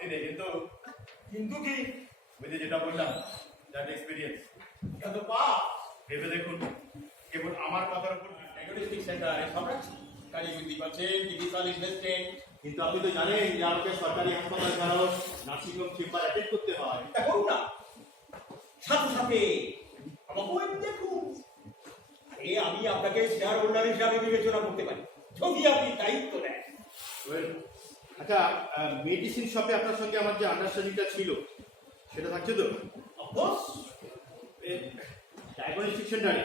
আপত্তি নেই, কিন্তু কিন্তু কি? ওই যে যেটা বললাম দ্যাট এক্সপিরিয়েন্স এটা তো পা ভেবে দেখুন, কেবল আমার কথার উপর সেন্টারে সব ইনভেস্টেন্ট কিন্তু আপনি তো জানেন যে আমাকে সরকারি হাসপাতাল ছাড়াও চেম্বার অ্যাটেন্ড করতে হয়। না। সাথে সাথে আমাকে দেখুন। আমি আপনাকে শেয়ার হোল্ডার হিসাবে বিবেচনা করতে পারি। যদি আপনি দায়িত্ব নেন। আচ্ছা মেডিসিন শপে আপনার সঙ্গে আমার যে আন্ডারস্ট্যান্ডিংটা ছিল সেটা থাকছে তো? অফকোর্স ডায়াগনস্টিক সেন্টারে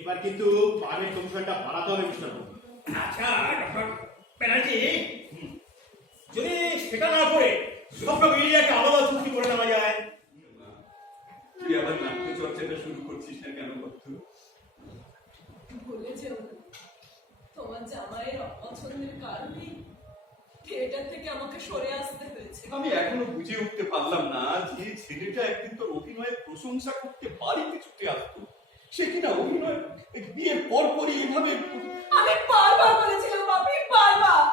এবার কিন্তু পানের কমিশনটা বাড়াতে হবে মিস্টার। আচ্ছা ডক্টর ব্যানার্জি যদি সেটা না করে স্বপ্ন মিলিয়ে একটা আলাদা চুক্তি করে নেওয়া যায়। তুই আবার নাট্য চর্চাটা শুরু করছিস না কেন যেও না তোমার জামাইয়ের অপছন্দের কারণে থিয়েটার থেকে আমাকে সরে আসতে হয়েছে। আমি এখনও বুঝে উঠতে পারলাম না যে ছেলেটা একদিন তোর অভিনয়ের প্রশংসা করতে বাড়িতে ছুটে আসতো। সে কিনা অভিনয় বিয়ের পর পরই এভাবে আমি বারবার বলেছিলাম বাপি বারবার।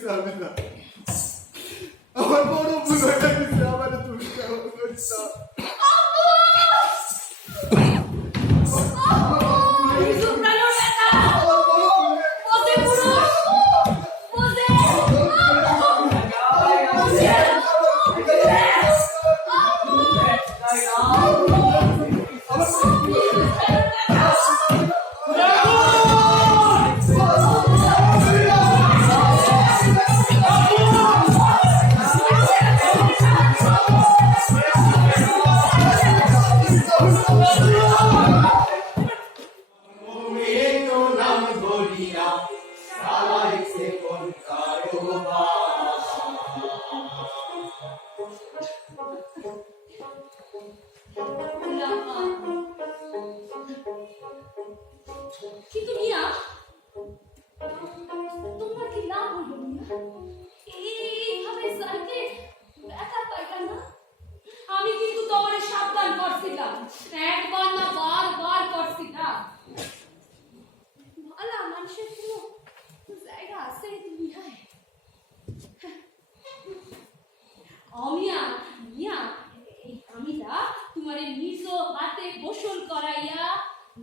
questa vita. Ma non puoi dire che siamo tutti, siamo tutti.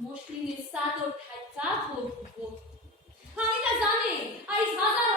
Մոշտին է սատոր թայցած որ ոչ։ Համիտա զանի, այս հազար